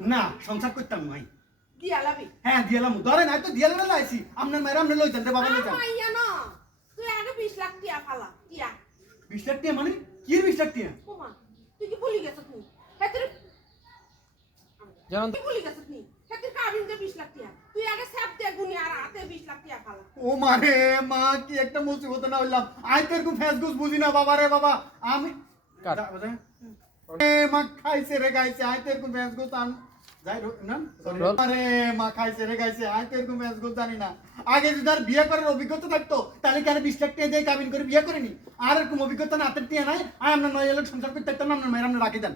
না সংসার করতাম নাই দিয়ালাবি হ্যাঁ দিয়ালাম ধরে না তো দিয়ালাম লাইছি আপনার মেয়েরা আপনি লই যান রে বাবা লই যান মাইয়া না তুই আগে 20 লাখ টিয়া ফালা টিয়া 20 লাখ টাকা মানে কি 20 লাখ টাকা ওমা তুই কি ভুলি গেছিস নি হেতরে যেমন তুই ভুলি গেছিস নি হেতরে কাবিন যে 20 লাখ টিয়া তুই আগে সব দে গুনি আর হাতে 20 লাখ টিয়া ফালা ও মারে মা কি একটা মুসিবত না হইলাম আই তো এরকম ফেসবুক বুঝি না বাবা রে বাবা আমি কাট। এ মা খাইছে রে গাইছে আই তো এরকম ফেসবুক আন যাই না সরি রোল। আরে মা খাইছে রে গাইছে আই তো এরকম ফেসবুক জানি না আগে যদি তার বিয়ে করার অভিজ্ঞতা থাকতো তাহলে কেন 20 লাখ টাকা দিয়ে কাবিন করে বিয়ে করেনি আর এরকম অভিজ্ঞতা না হাতের টিয়া নাই আই আমরা 9 লাখ সংসার করতে পারতাম না আপনার মেয়েরা আপনি রাখি দেন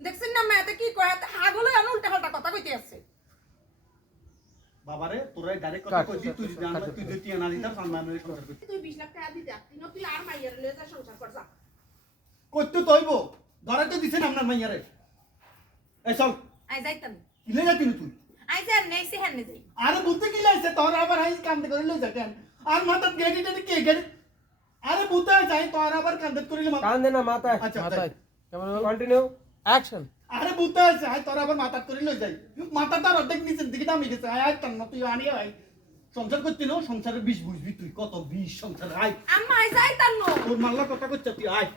দেখছিস না মেয়েতে কি কয় হাগলে আনো উল্টা পাল্টা কথা কইতে আছে বাবারে তোরা ডাইরেক্ট কথা কাট, কইছি তুই যদি কাট, আমরা তুই যদি টিয়া না দিতাম আমরা সংসার করতে তুই 20 লাখ টাকা দিতে আপনি তুই আর মাইয়ার লয়ে যা সংসার কর যা করতে তো হইব ধরে তো দিছেন আপনার মাইয়ারে এই চল আই যাইতাম ইলে যাতি না তুই আই যা নেইছে হেন যাই আরে বুঝতে কি লাইছে তোর আবার হাই কান্দে করে লই যাকেন আর মাথা গেডি টেডি কে গেডি আরে বুঝতে যাই তোর আবার কান্দে করে মাথা কান দে না মাথায় আচ্ছা, মাথায় কেমন কন্টিনিউ অ্যাকশন আরে বুঝতে আছে আই তোর আবার মাথা করে লই যাই মাথা তার অর্ধেক নিচের দিকে নামিয়ে গেছে আয় আয় টান তুই আনি আয় সংসার করতে নো সংসারের বিষ বুঝবি তুই কত বিষ সংসার আয় আম্মা আই যাইতাম না তোর মাল্লা কথা করছ তুই আয়